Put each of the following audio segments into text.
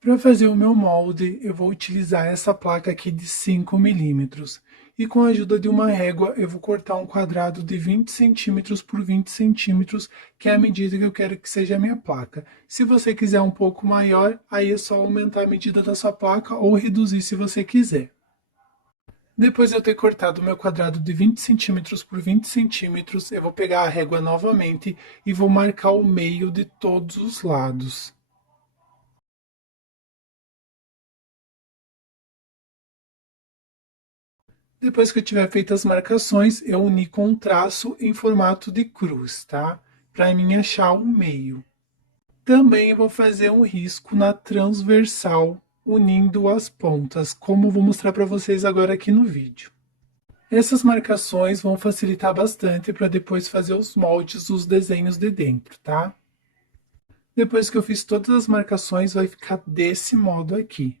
Para fazer o meu molde, eu vou utilizar essa placa aqui de 5 milímetros. E com a ajuda de uma régua, eu vou cortar um quadrado de 20 centímetros por 20 centímetros, que é a medida que eu quero que seja a minha placa. Se você quiser um pouco maior, aí é só aumentar a medida da sua placa ou reduzir se você quiser. Depois de eu ter cortado o meu quadrado de 20 centímetros por 20 centímetros, eu vou pegar a régua novamente e vou marcar o meio de todos os lados. Depois que eu tiver feito as marcações, eu uni com um traço em formato de cruz, tá? Para mim achar o meio. Também vou fazer um risco na transversal, unindo as pontas, como vou mostrar para vocês agora aqui no vídeo. Essas marcações vão facilitar bastante para depois fazer os moldes dos desenhos de dentro, tá? Depois que eu fiz todas as marcações, vai ficar desse modo aqui.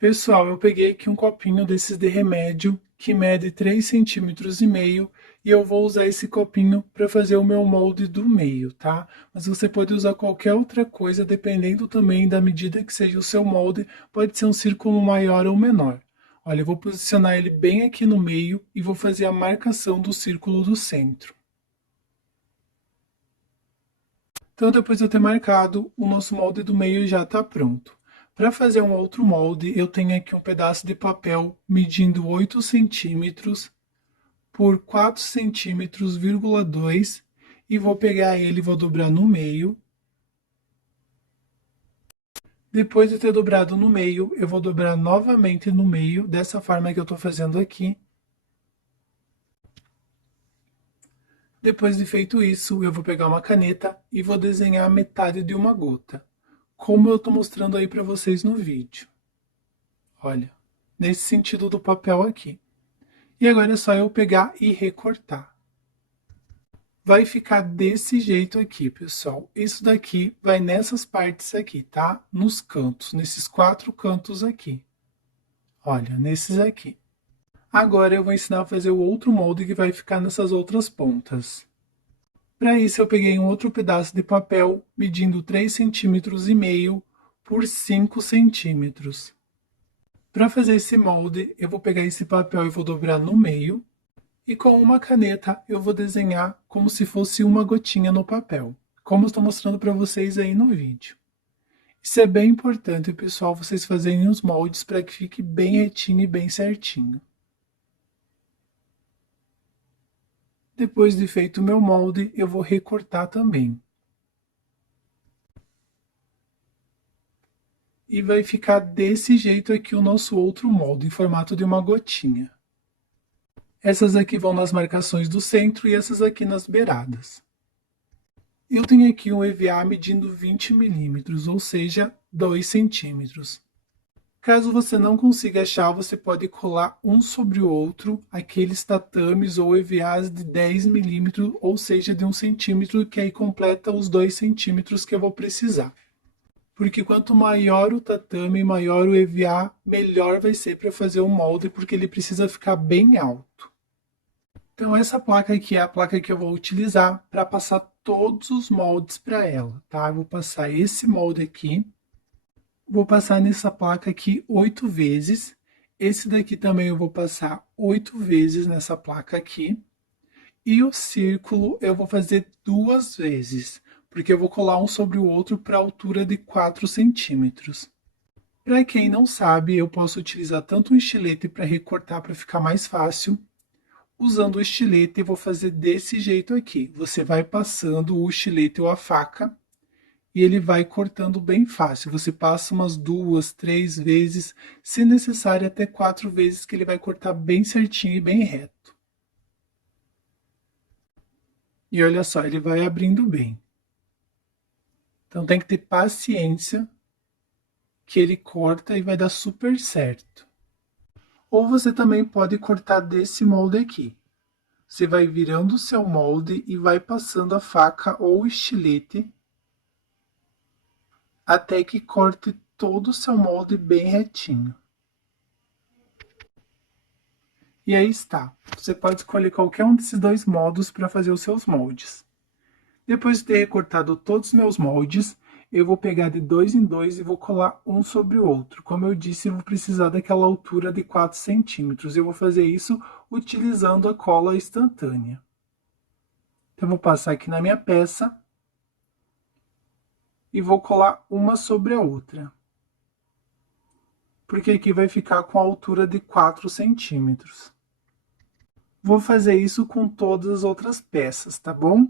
Pessoal, eu peguei aqui um copinho desses de remédio que mede 3,5 cm e eu vou usar esse copinho para fazer o meu molde do meio, tá? Mas você pode usar qualquer outra coisa, dependendo também da medida que seja o seu molde, pode ser um círculo maior ou menor. Olha, eu vou posicionar ele bem aqui no meio e vou fazer a marcação do círculo do centro. Então, depois de eu ter marcado, o nosso molde do meio já está pronto. Para fazer um outro molde, eu tenho aqui um pedaço de papel medindo 8 centímetros por 4 centímetros,2 e vou pegar ele e vou dobrar no meio. Depois de ter dobrado no meio, eu vou dobrar novamente no meio, dessa forma que eu estou fazendo aqui. Depois de feito isso, eu vou pegar uma caneta e vou desenhar a metade de uma gota, como eu estou mostrando aí para vocês no vídeo. Olha, nesse sentido do papel aqui. E agora é só eu pegar e recortar. Vai ficar desse jeito aqui, pessoal. Isso daqui vai nessas partes aqui, tá? Nos cantos, nesses 4 cantos aqui. Olha, nesses aqui. Agora eu vou ensinar a fazer o outro molde que vai ficar nessas outras pontas. Para isso eu peguei um outro pedaço de papel medindo 3,5 cm por 5 centímetros. Para fazer esse molde, eu vou pegar esse papel e vou dobrar no meio. E com uma caneta eu vou desenhar como se fosse uma gotinha no papel, como eu estou mostrando para vocês aí no vídeo. Isso é bem importante, pessoal, vocês fazerem os moldes para que fique bem retinho e bem certinho. Depois de feito o meu molde, eu vou recortar também. E vai ficar desse jeito aqui o nosso outro molde, em formato de uma gotinha. Essas aqui vão nas marcações do centro e essas aqui nas beiradas. Eu tenho aqui um EVA medindo 20 milímetros, ou seja, 2 centímetros. Caso você não consiga achar, você pode colar um sobre o outro aqueles tatames ou EVAs de 10 milímetros, ou seja, de 1 centímetro, que aí completa os 2 centímetros que eu vou precisar. Porque quanto maior o tatame, maior o EVA, melhor vai ser para fazer o molde, porque ele precisa ficar bem alto. Então essa placa aqui é a placa que eu vou utilizar para passar todos os moldes para ela, tá? Eu vou passar esse molde aqui, vou passar nessa placa aqui 8 vezes. Esse daqui também eu vou passar 8 vezes nessa placa aqui. E o círculo eu vou fazer 2 vezes, porque eu vou colar um sobre o outro para a altura de 4 centímetros. Para quem não sabe, eu posso utilizar tanto um estilete para recortar para ficar mais fácil. Usando o estilete, eu vou fazer desse jeito aqui. Você vai passando o estilete ou a faca e ele vai cortando bem fácil. Você passa umas 2, 3 vezes, se necessário até 4 vezes, que ele vai cortar bem certinho e bem reto. E olha só, ele vai abrindo bem. Então tem que ter paciência que ele corta e vai dar super certo. Ou você também pode cortar desse molde aqui. Você vai virando o seu molde e vai passando a faca ou o estilete até que corte todo o seu molde bem retinho. E aí está. Você pode escolher qualquer um desses dois modos para fazer os seus moldes. Depois de ter recortado todos os meus moldes, eu vou pegar de 2 em 2 e vou colar um sobre o outro. Como eu disse, eu vou precisar daquela altura de 4 centímetros. Eu vou fazer isso utilizando a cola instantânea. Então, eu vou passar aqui na minha peça e vou colar uma sobre a outra. Porque aqui vai ficar com a altura de 4 centímetros. Vou fazer isso com todas as outras peças, tá bom?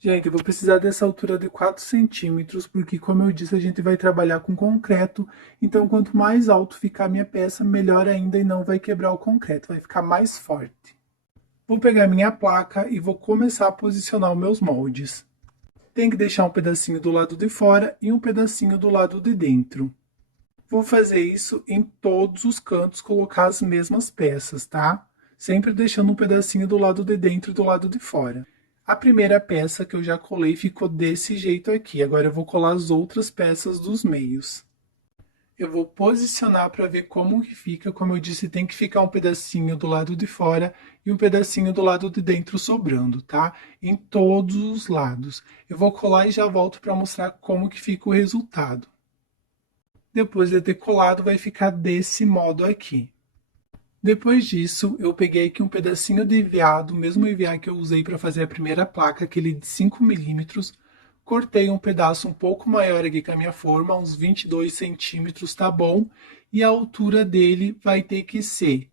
Gente, eu vou precisar dessa altura de 4 centímetros, porque como eu disse, a gente vai trabalhar com concreto, então quanto mais alto ficar a minha peça, melhor ainda e não vai quebrar o concreto, vai ficar mais forte. Vou pegar minha placa e vou começar a posicionar os meus moldes. Tem que deixar um pedacinho do lado de fora e um pedacinho do lado de dentro. Vou fazer isso em todos os cantos, colocar as mesmas peças, tá? Sempre deixando um pedacinho do lado de dentro e do lado de fora. A primeira peça que eu já colei ficou desse jeito aqui. Agora eu vou colar as outras peças dos meios. Eu vou posicionar para ver como que fica. Como eu disse, tem que ficar um pedacinho do lado de fora e um pedacinho do lado de dentro sobrando, tá? Em todos os lados. Eu vou colar e já volto para mostrar como que fica o resultado. Depois de ter colado, vai ficar desse modo aqui. Depois disso, eu peguei aqui um pedacinho de EVA, do mesmo EVA que eu usei para fazer a primeira placa, aquele de 5 milímetros. Cortei um pedaço um pouco maior aqui com a minha forma, uns 22 centímetros, tá bom? E a altura dele vai ter que ser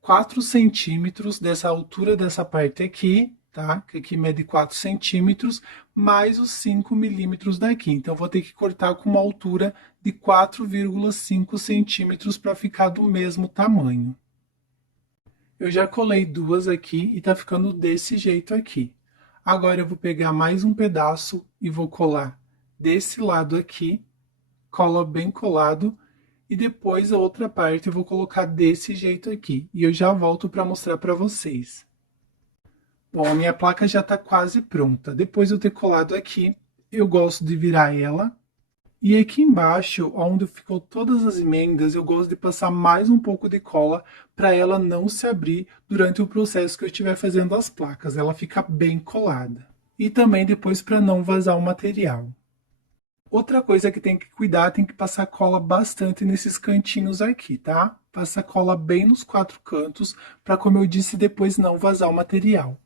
4 centímetros dessa altura dessa parte aqui, tá? Que aqui mede 4 centímetros, mais os 5 milímetros daqui. Então, vou ter que cortar com uma altura de 4,5 centímetros para ficar do mesmo tamanho. Eu já colei duas aqui e tá ficando desse jeito aqui. Agora eu vou pegar mais um pedaço e vou colar desse lado aqui, cola bem colado, e depois a outra parte eu vou colocar desse jeito aqui. E eu já volto para mostrar para vocês. Bom, a minha placa já está quase pronta. Depois de eu ter colado aqui, eu gosto de virar ela. E aqui embaixo, onde ficou todas as emendas, eu gosto de passar mais um pouco de cola para ela não se abrir durante o processo que eu estiver fazendo as placas. Ela fica bem colada. E também depois para não vazar o material. Outra coisa que tem que cuidar, tem que passar cola bastante nesses cantinhos aqui, tá? Passa cola bem nos 4 cantos, para, como eu disse, depois não vazar o material.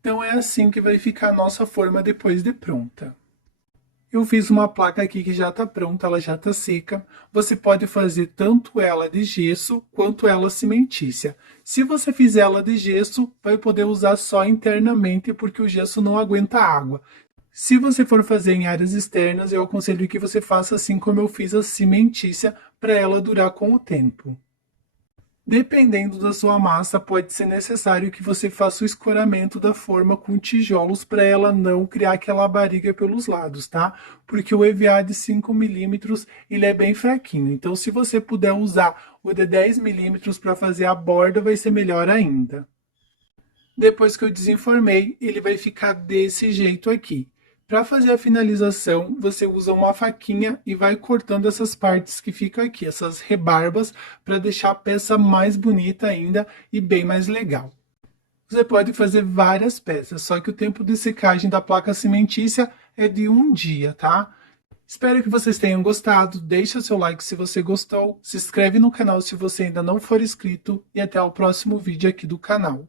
Então é assim que vai ficar a nossa forma depois de pronta. Eu fiz uma placa aqui que já está pronta, ela já está seca. Você pode fazer tanto ela de gesso quanto ela cimentícia. Se você fizer ela de gesso, vai poder usar só internamente porque o gesso não aguenta água. Se você for fazer em áreas externas, eu aconselho que você faça assim como eu fiz a cimentícia para ela durar com o tempo. Dependendo da sua massa, pode ser necessário que você faça o escoramento da forma com tijolos para ela não criar aquela barriga pelos lados, tá? Porque o EVA de 5 milímetros ele é bem fraquinho. Então, se você puder usar o de 10 milímetros para fazer a borda, vai ser melhor ainda. Depois que eu desenformei, ele vai ficar desse jeito aqui. Para fazer a finalização, você usa uma faquinha e vai cortando essas partes que ficam aqui, essas rebarbas, para deixar a peça mais bonita ainda e bem mais legal. Você pode fazer várias peças, só que o tempo de secagem da placa cimentícia é de 1 dia, tá? Espero que vocês tenham gostado, deixa seu like se você gostou, se inscreve no canal se você ainda não for inscrito e até o próximo vídeo aqui do canal.